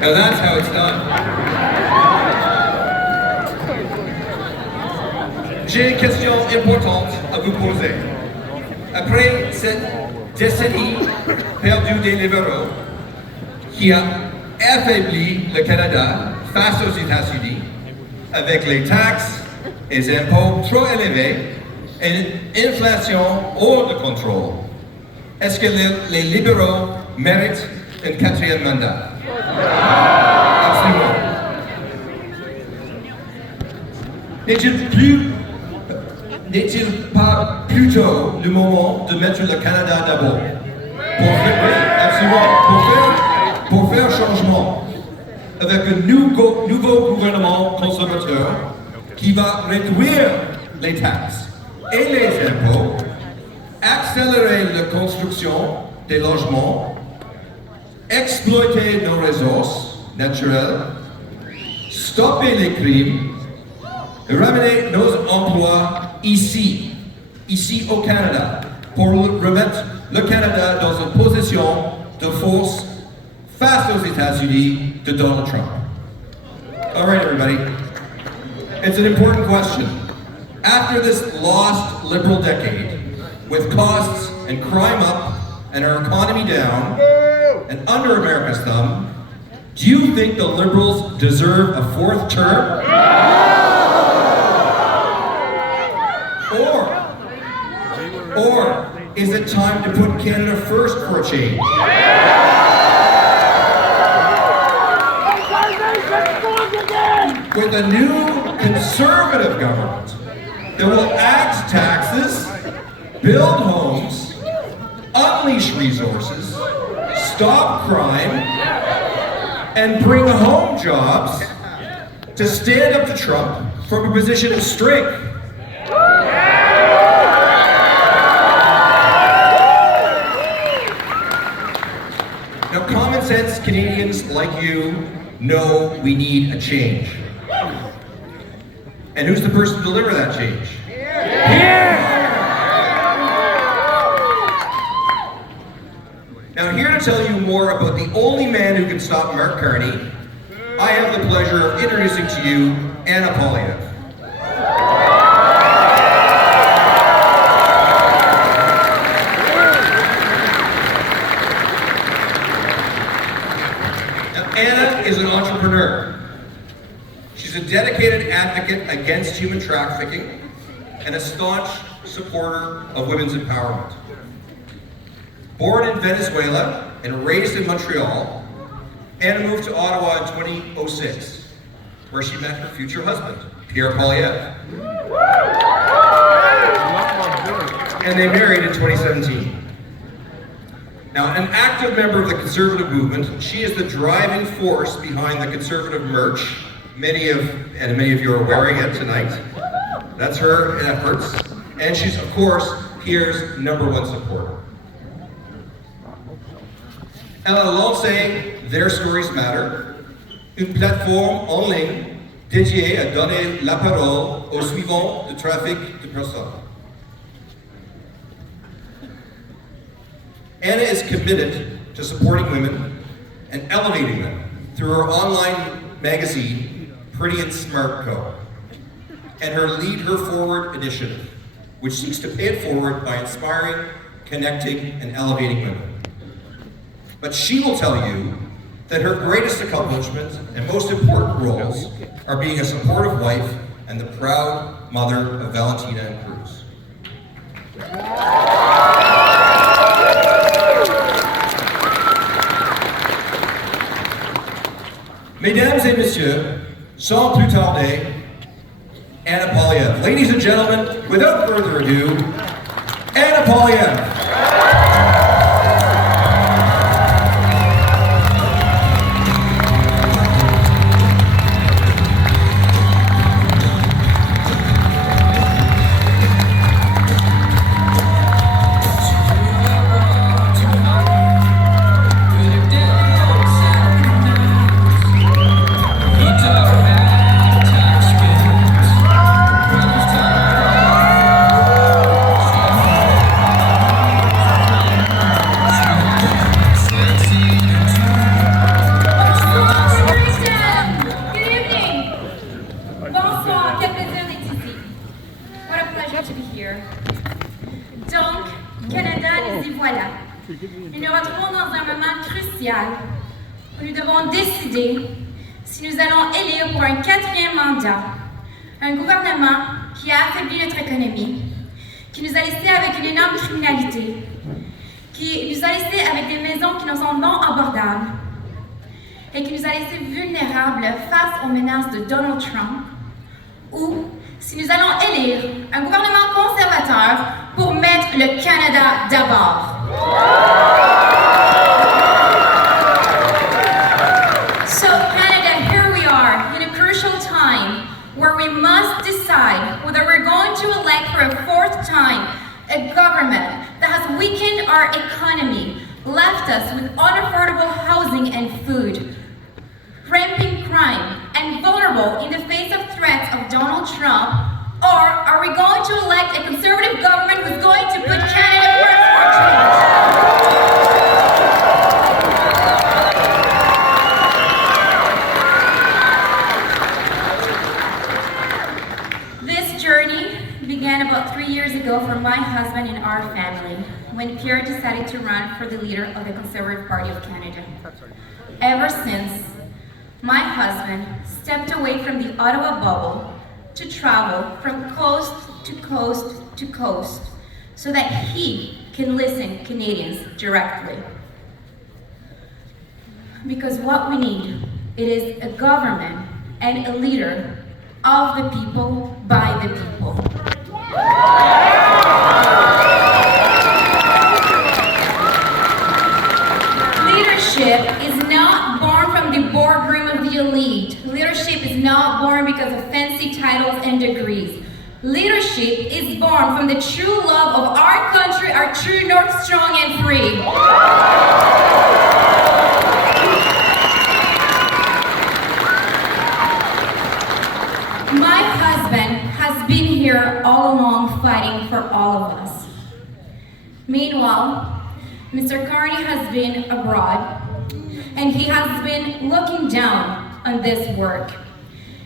Now that's how it's done. J'ai une question importante à vous poser. Après cette décennie perdue des libéraux, qui a affaibli le Canada face aux États-Unis, avec les taxes et les impôts trop élevés et une inflation hors de contrôle, est-ce que les libéraux méritent un quatrième mandat? Absolument. N'est-il pas plutôt le moment de mettre le Canada d'abord? Pour faire changement avec un nouveau gouvernement conservateur qui va réduire les taxes et les impôts, accélérer la construction des logements, exploiter nos ressources naturelles, stopper les crimes, ramener nos emplois ici au Canada, pour remettre le Canada dans une position de force face aux États-Unis de Donald Trump. All right, everybody. It's an important question. After this lost liberal decade, with costs and crime up and our economy down, and under America's thumb, do you think the Liberals deserve a fourth term? Or is it time to put Canada first for a change? With a new conservative government that will add taxes, build homes, unleash resources, stop crime, and bring home jobs to stand up to Trump from a position of strength. Now, common sense Canadians like you know we need a change. And who's the person to deliver that change? Now, here to tell you more about the only man who can stop Mark Carney, I have the pleasure of introducing to you Anna Poilievre. Now, Anna is an entrepreneur. She's a dedicated advocate against human trafficking and a staunch supporter of women's empowerment. Born in Venezuela and raised in Montreal, Anna moved to Ottawa in 2006, where she met her future husband, Pierre Poilievre. And they married in 2017. Now, an active member of the conservative movement, she is the driving force behind the conservative merch. Many of you are wearing it tonight. That's her efforts. And she's, of course, Pierre's #1 supporter. Elle a lancé Their Stories Matter, une plateforme en ligne dédiée à donner la parole aux suivants du trafic de personnes. Anna is committed to supporting women and elevating them through her online magazine, Pretty and Smart Co., and her Lead Her Forward initiative, which seeks to pay it forward by inspiring, connecting, and elevating women. But she will tell you that her greatest accomplishment and most important roles are being a supportive wife and the proud mother of Valentina and Cruz. Mesdames et messieurs, sans plus tarder, Anna Poilievre. Ladies and gentlemen, without further ado, Anna Poilievre. Donc, Canada, nous y voilà. Nous nous retrouvons dans un moment crucial où nous devons décider si nous allons élire pour un 4e mandat un gouvernement qui a affaibli notre économie, qui nous a laissés avec une énorme criminalité, qui nous a laissés avec des maisons qui ne sont non abordables et qui nous a laissés vulnérables face aux menaces de Donald Trump, ou si nous allons élire un gouvernement conservateur pour mettre le Canada d'abord. So Canada, here we are in a crucial time where we must decide whether we're going to elect for a 4th time a government that has weakened our economy, left us with unaffordable housing and food, rampant crime, and vulnerable in the face of threats of Donald Trump, or are we going to elect a conservative government who's going to put Canada first for change? This journey began about 3 years ago for my husband and our family, when Pierre decided to run for the leader of the Conservative Party of Canada. Ever since, my husband stepped away from the Ottawa bubble to travel from coast to coast to coast so that he can listen to Canadians directly. Because what we need, it is a government and a leader of the people, by the people. Leadership is not born from the boardroom of the elite. Leadership is not born because of fancy titles and degrees. Leadership is born from the true love of our country, our true north, strong and free. My husband has been here all along fighting for all of us. Meanwhile, Mr. Carney has been abroad, and he has been looking down on this work.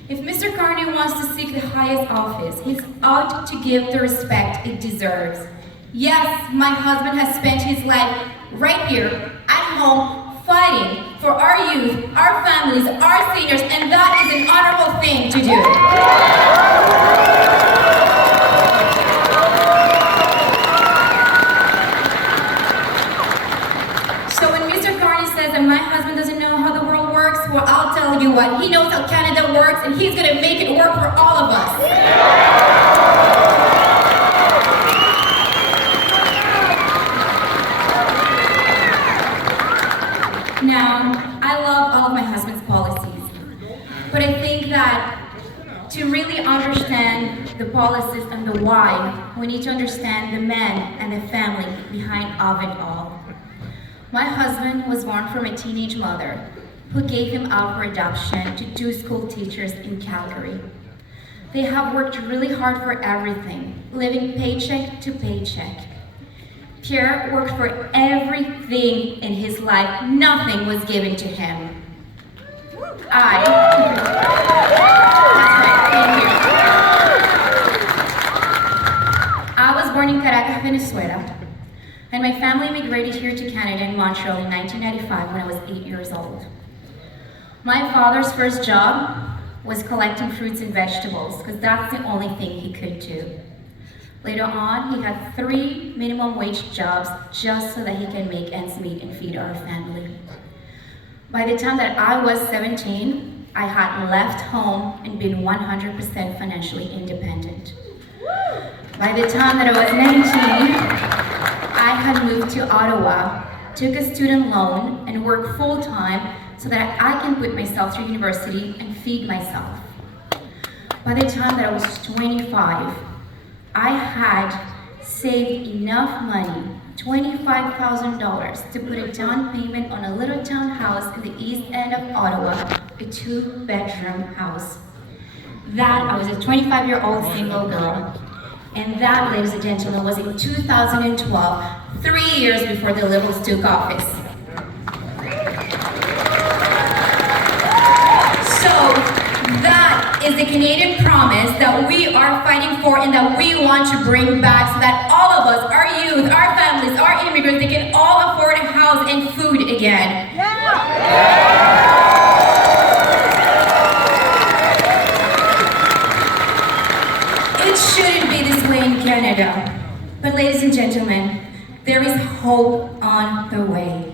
If Mr. Carney wants to seek the highest office, he's ought to give the respect it deserves. Yes, my husband has spent his life right here, at home, fighting for our youth, our families, our seniors, and that is an honorable thing to do. So when Mr. Carney says that my husband doesn't know how the world works, well, I'll tell you what, he knows how Canada works, and he's gonna make it work for all of us. Now, I love all of my husband's policies, but I think that to really understand the policies and the why, we need to understand the man and the family behind of it all. My husband was born from a teenage mother who gave him out for adoption to 2 school teachers in Calgary. They have worked really hard for everything, living paycheck to paycheck. Pierre worked for everything in his life. Nothing was given to him. That's right, thank you. I was born in Caracas, Venezuela, and my family immigrated here to Canada in Montreal in 1995 when I was 8 years old. My father's first job was collecting fruits and vegetables, because that's the only thing he could do. Later on, he had 3 minimum wage jobs just so that he can make ends meet and feed our family. By the time that I was 17, I had left home and been 100% financially independent. By the time that I was 19, I had moved to Ottawa, took a student loan, and worked full-time so that I can put myself through university and feed myself. By the time that I was 25, I had saved enough money, $25,000, to put a down payment on a little townhouse in the east end of Ottawa, a 2-bedroom house. That, I was a 25-year-old single girl. And that, ladies and gentlemen, was in 2012, 3 years before the Liberals took office. So, that is the Canadian promise that we are fighting for and that we want to bring back so that all of us, our youth, our families, our immigrants, they can all afford a house and food again. It shouldn't be this way in Canada. But ladies and gentlemen, there is hope on the way.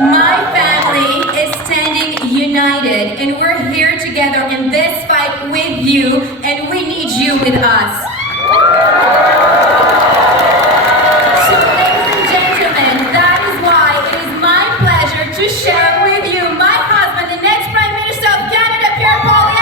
My family is standing united, and we're here together in this fight with you, and we need you with us. So, ladies and gentlemen, that is why it is my pleasure to share with you my husband, the next Prime Minister of Canada, Pierre Poilievre.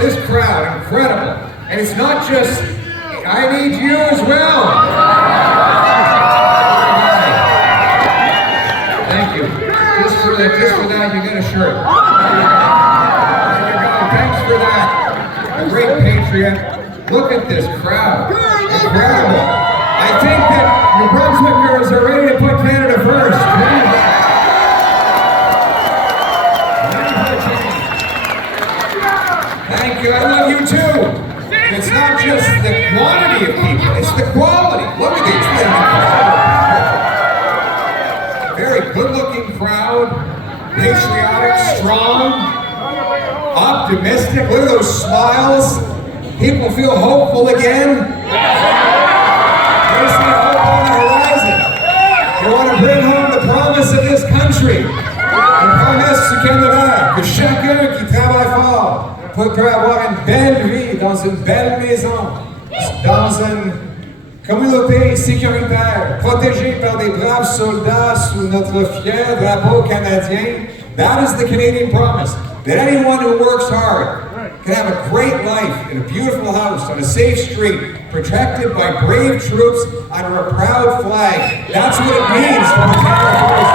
This crowd, incredible. And it's not just, I need you as well. Thank you. Just for that, you get a shirt. There you go. Thanks for that. A great patriot. Look at this crowd. Incredible. I think that New Brunswickers are ready to put Canada first. you too. It's not just the quantity of people, it's the quality. Look at these. Very good-looking crowd, patriotic, strong, optimistic. Look at those smiles. People feel hopeful again. They see hope on the horizon. They want to bring home the promise of this country. La promesse du Canada, que chacun qui travaille fort peut avoir une belle vie dans une belle maison, dans une communauté sécuritaire, protégée par des braves soldats sous notre fier drapeau canadien. That is the Canadian promise, that anyone who works hard can have a great life in a beautiful house on a safe street, protected by brave troops under a proud flag. That's what it means for the Canada Force.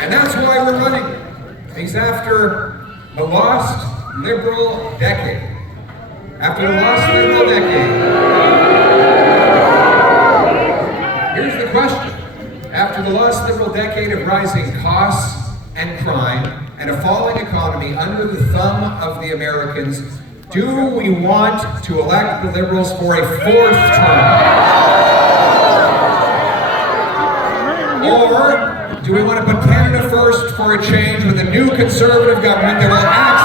And that's why we're running. Because after the lost Liberal decade, here's the question. After the last Liberal decade of rising costs and crime and a falling economy under the thumb of the Americans, do we want to elect the Liberals for a fourth term? Or do we want to put Canada first for a change with a new Conservative government that will act?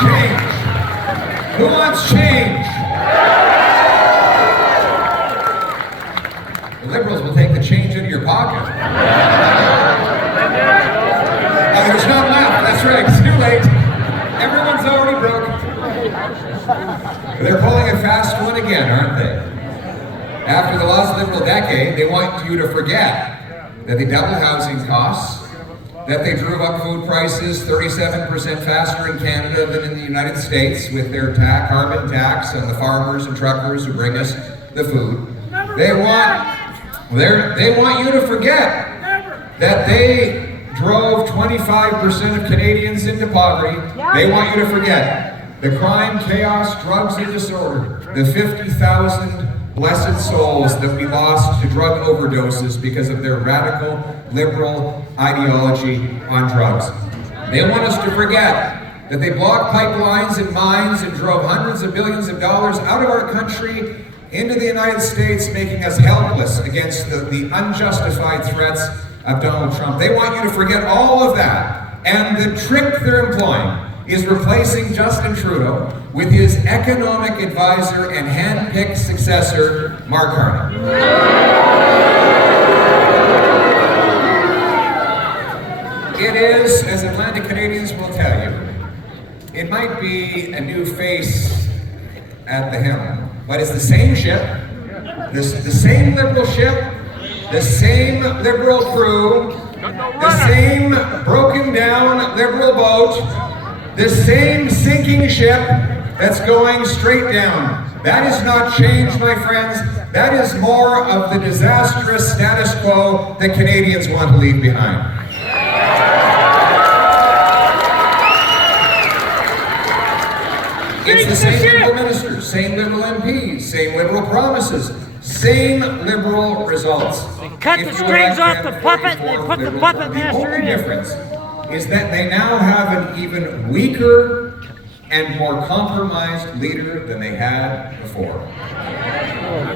Change. Who wants change? The Liberals will take the change into your pocket. There's not left. That's right. It's too late. Everyone's already broke. They're pulling a fast one again, aren't they? After the last Liberal decade, they want you to forget that they doubled housing costs, that they drove up food prices 37% faster in Canada than in the United States with their carbon tax on the farmers and truckers who bring us the food. They want you to forget that they drove 25% of Canadians into poverty. They want you to forget the crime, chaos, drugs, and disorder, the 50,000 blessed souls that we lost to drug overdoses because of their radical liberal ideology on drugs. They want us to forget that they blocked pipelines and mines and drove hundreds of billions of dollars out of our country into the United States, making us helpless against the unjustified threats of Donald Trump. They want you to forget all of that. And the trick they're employing is replacing Justin Trudeau with his economic advisor and hand-picked successor, Mark Carney. It is, as Atlantic Canadians will tell you, it might be a new face at the helm, but it's the same ship, the same Liberal ship, the same Liberal crew, the same broken down Liberal boat, the same sinking ship that's going straight down. That is not change, my friends. That is more of the disastrous status quo that Canadians want to leave behind. It's the same Liberal ministers, same Liberal MPs, same Liberal promises, same Liberal results. They cut the strings off the puppet and they put the puppet master in. The only difference is that they now have an even weaker and more compromised leader than they had before.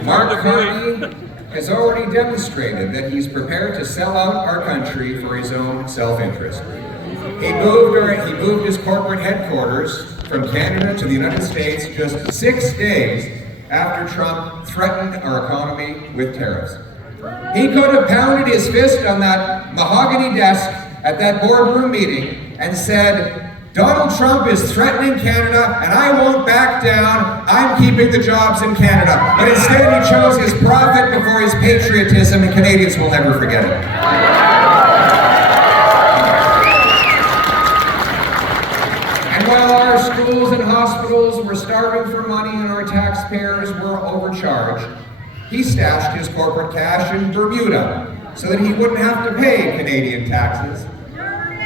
Mark Carney has already demonstrated that he's prepared to sell out our country for his own self-interest. He moved his corporate headquarters from Canada to the United States just 6 days after Trump threatened our economy with tariffs. He could have pounded his fist on that mahogany desk at that boardroom meeting and said, Donald Trump is threatening Canada and I won't back down, I'm keeping the jobs in Canada. But instead he chose his profit before his patriotism, and Canadians will never forget it. And while our schools and hospitals were starving for money and our taxpayers were overcharged, he stashed his corporate cash in Bermuda so that he wouldn't have to pay Canadian taxes.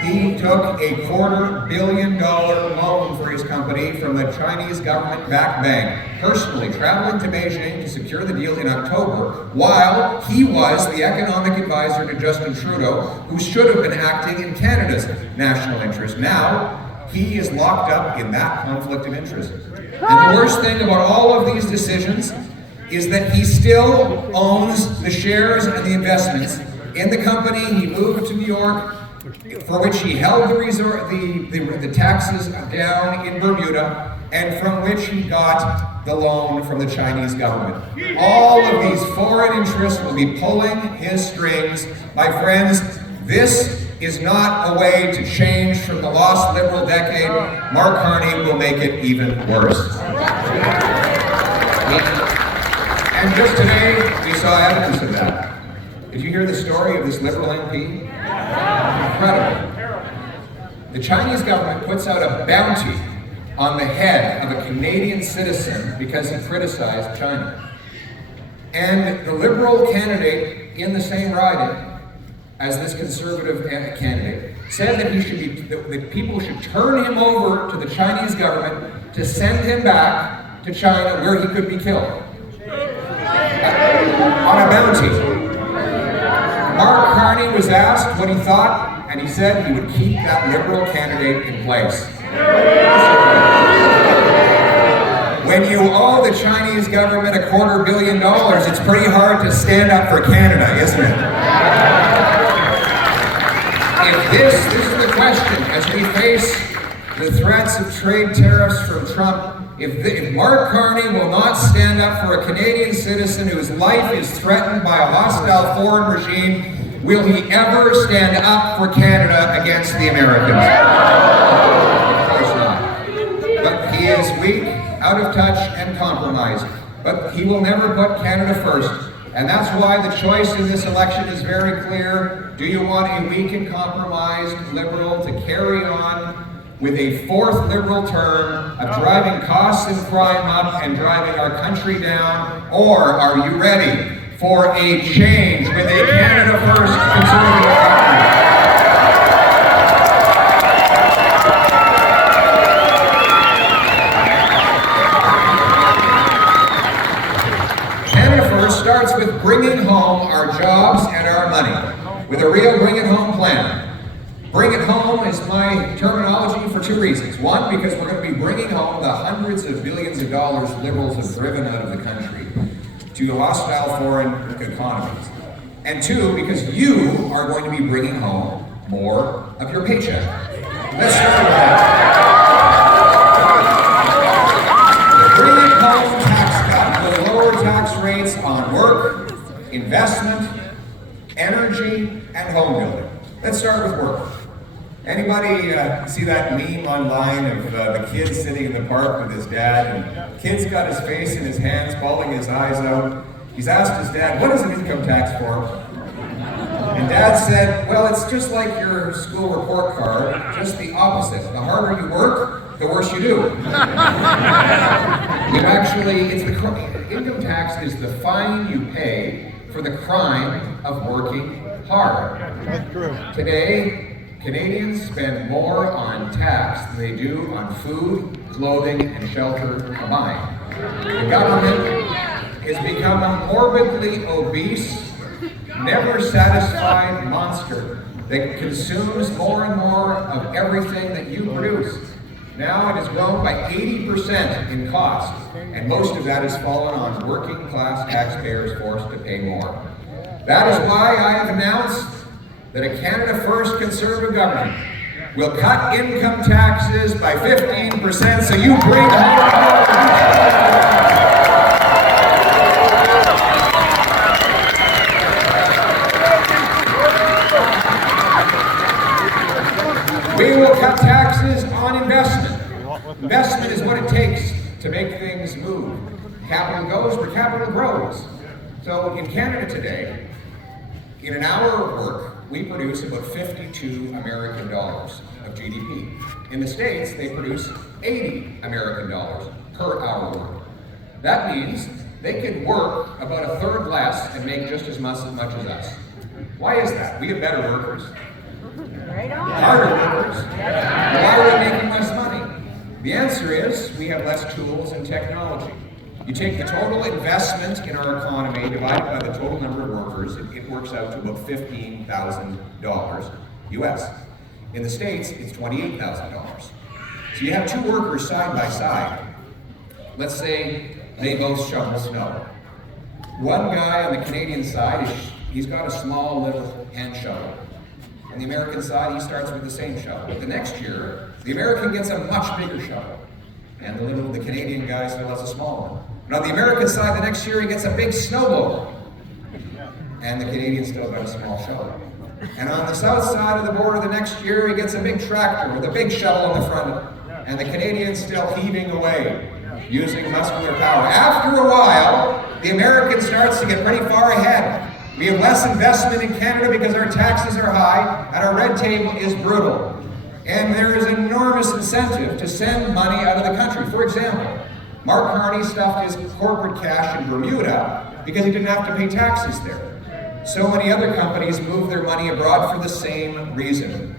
He took a $250 million loan for his company from the Chinese government-backed bank, personally traveling to Beijing to secure the deal in October, while he was the economic advisor to Justin Trudeau, who should have been acting in Canada's national interest. Now, he is locked up in that conflict of interest. And the worst thing about all of these decisions is that he still owns the shares and the investments in the company he moved to New York, for which he held the taxes down in Bermuda, and from which he got the loan from the Chinese government. All of these foreign interests will be pulling his strings. My friends, this is not a way to change from the lost Liberal decade. Mark Carney will make it even worse. And just today, we saw evidence of that. Did you hear the story of this Liberal MP? Incredible. The Chinese government puts out a bounty on the head of a Canadian citizen because he criticized China. And the Liberal candidate in the same riding as this Conservative candidate said that that people should turn him over to the Chinese government to send him back to China where he could be killed. On a bounty. Mark Carney was asked what he thought, and he said he would keep that Liberal candidate in place. When you owe the Chinese government $250 million, it's pretty hard to stand up for Canada, isn't it? If this is the question as we face the threats of trade tariffs from Trump, if Mark Carney will not stand up for a Canadian citizen whose life is threatened by a hostile foreign regime, will he ever stand up for Canada against the Americans? Of course not. But he is weak, out of touch, and compromised. But he will never put Canada first. And that's why the choice in this election is very clear. Do you want a weak and compromised Liberal to carry on with a fourth Liberal term of driving costs and crime up and driving our country down? Or are you ready for a change with a Canada First Conservative government? Canada First starts with bringing home our jobs and our money, with a real bring it home plan. Bring it home is my terminology for two reasons. One, because we're going to be bringing home the hundreds of billions of dollars Liberals have driven out of the country to hostile foreign economies. And two, because you are going to be bringing home more of your paycheck. Let's start with that. The Bring It Home tax cut will lower tax rates on work, investment, energy, and home building. Let's start with work. Anybody see that meme online of the kid sitting in the park with his dad, and the kid's got his face in his hands, bawling his eyes out. He's asked his dad, what is an income tax for? And Dad said, well, it's just like your school report card, just the opposite. The harder you work, the worse you do. Income tax is the fine you pay for the crime of working hard. That's true. Today, Canadians spend more on tax than they do on food, clothing, and shelter combined. The government has become a morbidly obese, never satisfied monster that consumes more and more of everything that you produce. Now it has grown by 80% in cost, and most of that has fallen on working class taxpayers forced to pay more. That is why I have announced that a Canada First Conservative government will cut income taxes by 15% so you bring home We will cut taxes on investment. Investment is what it takes to make things move. Capital goes where capital grows. So in Canada today, in an hour of work, we produce about 52 American dollars of GDP. In the States, they produce 80 American dollars per hour work. That means they could work about a third less and make just as much as us. Why is that? We have better workers. Harder workers. Why are we making less money? The answer is we have less tools and technology. You take the total investment in our economy divided by the total number of workers, it works out to about $15,000 US. In the States, it's $28,000. So you have two workers side by side. Let's say they both shovel snow. One guy on the Canadian side, he's got a small little hand shovel. On the American side, he starts with the same shovel. But the next year, the American gets a much bigger shovel. And the Canadian guy still has a small one. And on the American side, the next year, he gets a big snowblower. And the Canadian still got a small shovel. And on the south side of the border, the next year, he gets a big tractor with a big shovel in the front. And the Canadian's still heaving away, using muscular power. After a while, the American starts to get pretty far ahead. We have less investment in Canada because our taxes are high and our red tape is brutal. And there is enormous incentive to send money out of the country. For example, Mark Carney stuffed his corporate cash in Bermuda because he didn't have to pay taxes there. So many other companies move their money abroad for the same reason.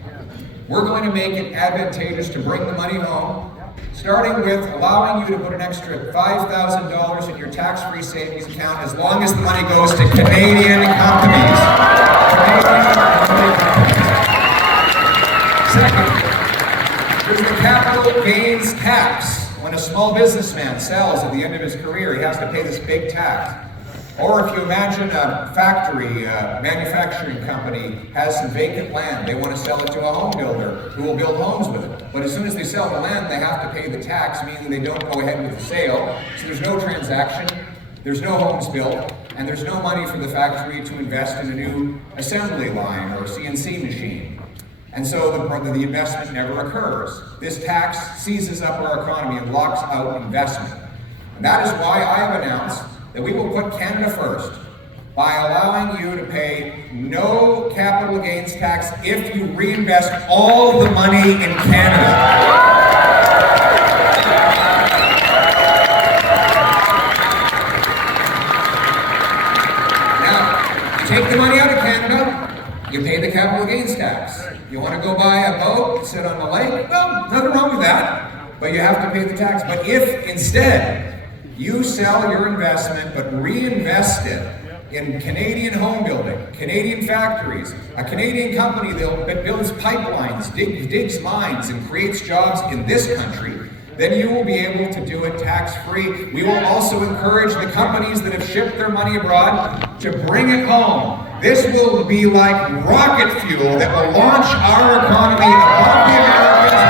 We're going to make it advantageous to bring the money home, starting with allowing you to put an extra $5,000 in your tax-free savings account as long as the money goes to Canadian companies. Second, there's the capital gains tax. When a small businessman sells at the end of his career, he has to pay this big tax. Or if you imagine a factory, manufacturing company has some vacant land, they want to sell it to a home builder who will build homes with it. But as soon as they sell the land, they have to pay the tax, meaning they don't go ahead with the sale. So there's no transaction, there's no homes built, and there's no money for the factory to invest in a new assembly line or CNC machine. And so the investment never occurs. This tax seizes up our economy and locks out investment. And that is why I have announced that we will put Canada first by allowing you to pay no capital gains tax if you reinvest all the money in Canada. Now, you take the money out of Canada, you pay the capital gains tax. You want to go buy a boat, sit on the lake? Well, nothing wrong with that, but you have to pay the tax. But if instead you sell your investment but reinvest it in Canadian home building, Canadian factories, a Canadian company that builds pipelines, digs mines, and creates jobs in this country, then you will be able to do it tax-free. We will also encourage the companies that have shipped their money abroad to bring it home. This will be like rocket fuel that will launch our economy above the Americans.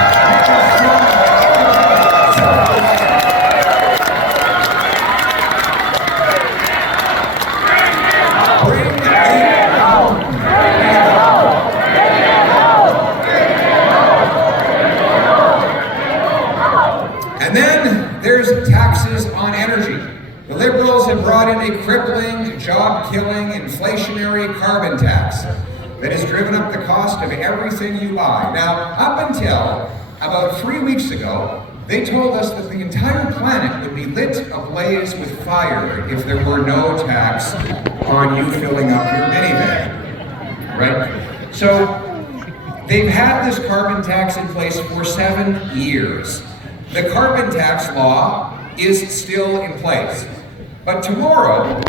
And then there's taxes on energy. The Liberals have brought in a crippling, job-killing, inflationary carbon tax that has driven up the cost of everything you buy. Now, up until about 3 weeks ago, they told us that the entire planet would be lit ablaze with fire if there were no tax on you filling up your minivan, right? So, they've had this carbon tax in place for 7 years. The carbon tax law is still in place. But tomorrow,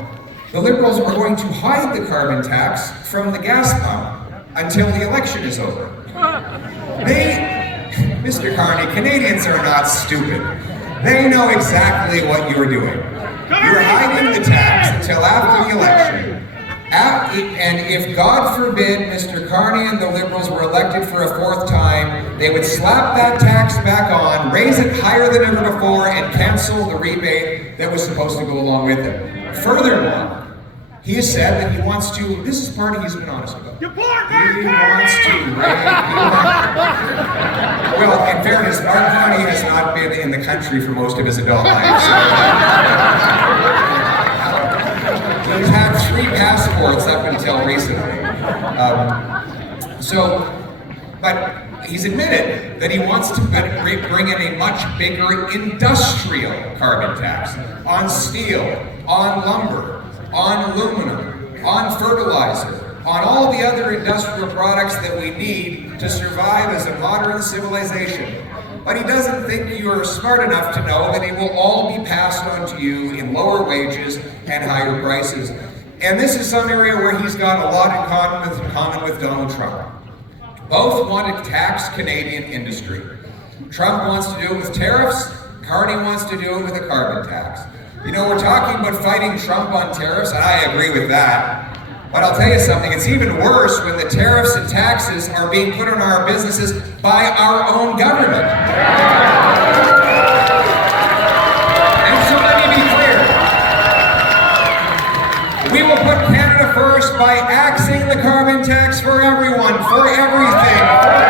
the Liberals are going to hide the carbon tax from the gas pump until the election is over. Mr. Carney, Canadians are not stupid. They know exactly what you're doing. You're hiding the tax until after the election. And if, God forbid, Mr. Carney and the Liberals were elected for a 4th time, they would slap that tax back on, raise it higher than ever before, and cancel the rebate that was supposed to go along with it. Furthermore, he has said that he wants to, this is part he's been honest about. He wants to well, in fairness, Mark Carney has not been in the country for most of his adult life. So he's had 3 passports up until recently. But he's admitted that he wants to bring in a much bigger industrial carbon tax on steel, on lumber, on aluminum, on fertilizer, on all the other industrial products that we need to survive as a modern civilization. But he doesn't think you're smart enough to know that it will all be passed on to you in lower wages and higher prices. And this is some area where he's got a lot in common with Donald Trump. Both want to tax Canadian industry. Trump wants to do it with tariffs, Carney wants to do it with a carbon tax. You know, we're talking about fighting Trump on tariffs, and I agree with that. But I'll tell you something, it's even worse when the tariffs and taxes are being put on our businesses by our own government. And so let me be clear. We will put Canada first by axing the carbon tax for everyone, for everything.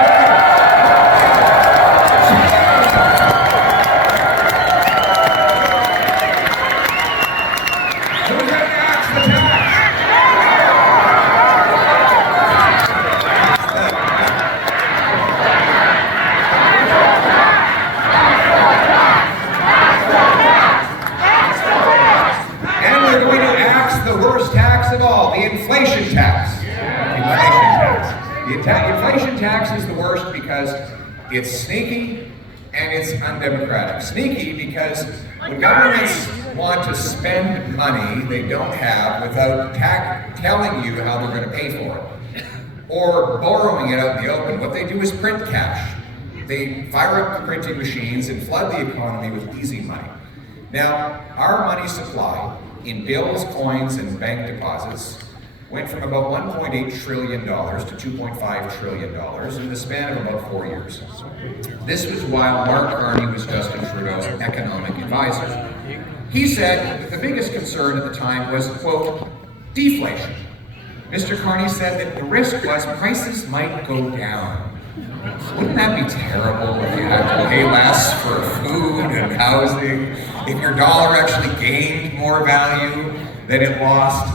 Inflation tax is the worst because it's sneaky and it's undemocratic. Sneaky because when governments want to spend money they don't have without telling you how they're going to pay for it, or borrowing it out in the open, what they do is print cash. They fire up the printing machines and flood the economy with easy money. Now, our money supply in bills, coins, and bank deposits went from about $1.8 trillion to $2.5 trillion in the span of about 4 years. This was while Mark Carney was Justin Trudeau's economic advisor. He said that the biggest concern at the time was, quote, deflation. Mr. Carney said that the risk was prices might go down. Wouldn't that be terrible if you had to pay less for food and housing, if your dollar actually gained more value than it lost?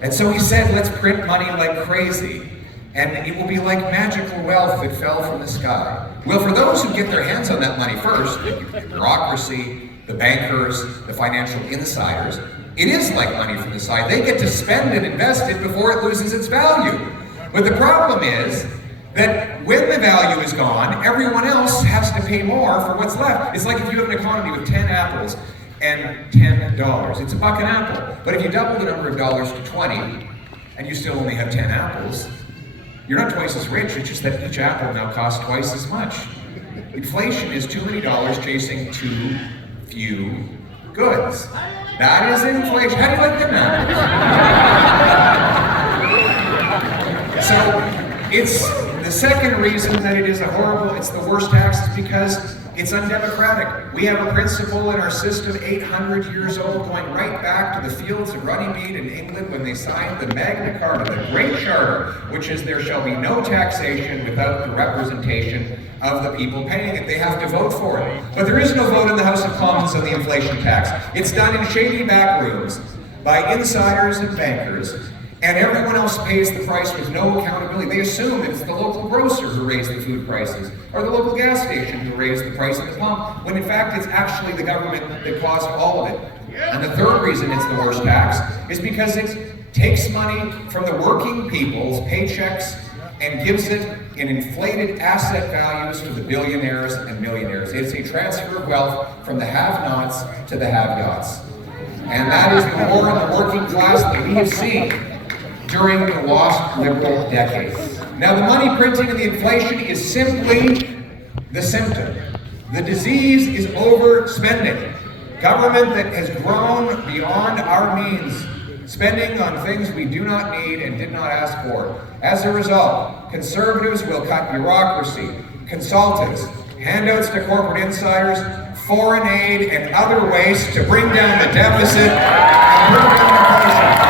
And so he said, let's print money like crazy, and it will be like magical wealth that fell from the sky. Well, for those who get their hands on that money first, the bureaucracy, the bankers, the financial insiders, it is like money from the sky. They get to spend and invest it before it loses its value. But the problem is that when the value is gone, everyone else has to pay more for what's left. It's like if you have an economy with 10 apples, and $10. It's $1 an apple. But if you double the number of dollars to 20, and you still only have 10 apples, you're not twice as rich, it's just that each apple now costs twice as much. Inflation is too many dollars chasing too few goods. That is inflation. How do you like them now? So, it's the second reason that it is it's the worst tax is because it's undemocratic. We have a principle in our system 800 years old, going right back to the fields of Runnymede in England when they signed the Magna Carta, the Great Charter, which is there shall be no taxation without the representation of the people paying it. They have to vote for it. But there is no vote in the House of Commons on the inflation tax. It's done in shady back rooms by insiders and bankers, and everyone else pays the price with no accountability. They assume it's the local grocer who raised the food prices, or the local gas station who raised the price at the pump, when in fact it's actually the government that caused all of it. And the third reason it's the worst tax is because it takes money from the working people's paychecks and gives it in inflated asset values to the billionaires and millionaires. It's a transfer of wealth from the have-nots to the have-yots. And that is the war on the working class that we have seen during the lost Liberal decades. Now, the money printing and the inflation is simply the symptom. The disease is overspending. Government that has grown beyond our means, spending on things we do not need and did not ask for. As a result, conservatives will cut bureaucracy, consultants, handouts to corporate insiders, foreign aid, and other ways to bring down the deficit and bring down inflation.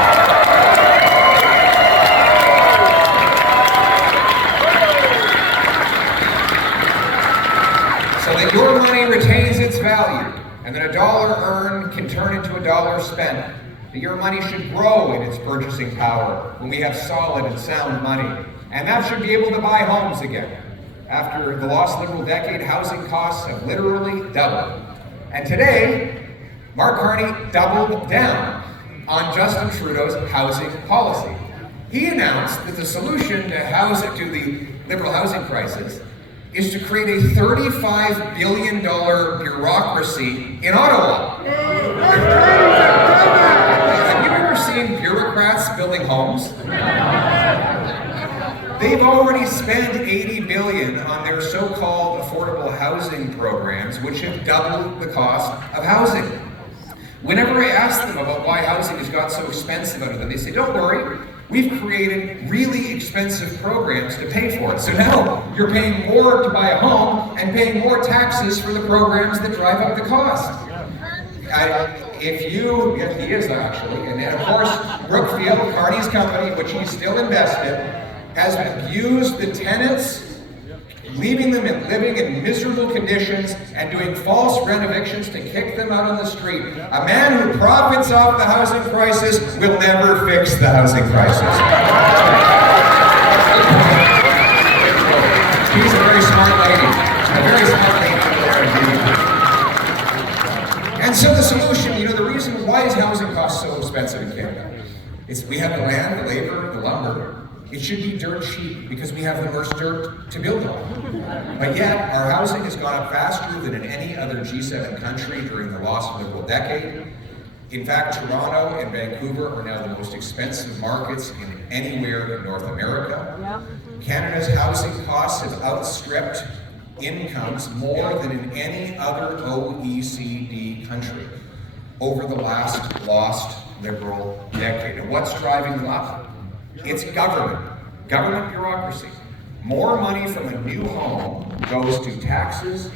So that your money retains its value, and that a dollar earned can turn into a dollar spent. That your money should grow in its purchasing power when we have solid and sound money. And that should be able to buy homes again. After the lost Liberal decade, housing costs have literally doubled. And today, Mark Carney doubled down on Justin Trudeau's housing policy. He announced that the solution to the Liberal housing crisis is to create a $35 billion bureaucracy in Ottawa. Have you ever seen bureaucrats building homes? They've already spent $80 billion on their so-called affordable housing programs, which have doubled the cost of housing. Whenever I ask them about why housing has got so expensive out of them, they say, don't worry, we've created really expensive programs to pay for it. So now you're paying more to buy a home and paying more taxes for the programs that drive up the cost. He is actually, and then of course, Brookfield, Carney's company, which he's still invested, has abused the tenants, leaving them living in miserable conditions and doing false renovations to kick them out on the street. A man who profits off the housing crisis will never fix the housing crisis. She's a very smart lady. A very smart lady. And so the solution, the reason why is housing costs so expensive in Canada? We have the land, the labor, the lumber. It should be dirt cheap because we have the most dirt to build on. But yet, our housing has gone up faster than in any other G7 country during the lost Liberal decade. In fact, Toronto and Vancouver are now the most expensive markets in anywhere in North America. Canada's housing costs have outstripped incomes more than in any other OECD country over the last lost Liberal decade. And what's driving them up? It's government bureaucracy. More money from a new home goes to taxes,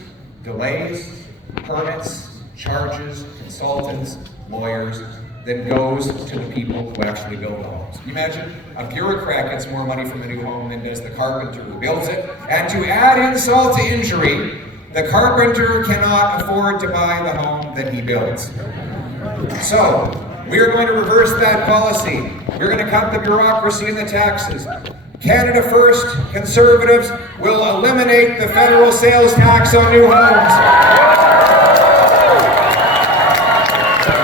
delays, permits, charges, consultants, lawyers, than goes to the people who actually build the homes. Can you imagine? A bureaucrat gets more money from the new home than does the carpenter who builds it. And to add insult to injury, the carpenter cannot afford to buy the home that he builds. So, we are going to reverse that policy. We're going to cut the bureaucracy and the taxes. Canada First Conservatives will eliminate the federal sales tax on new homes.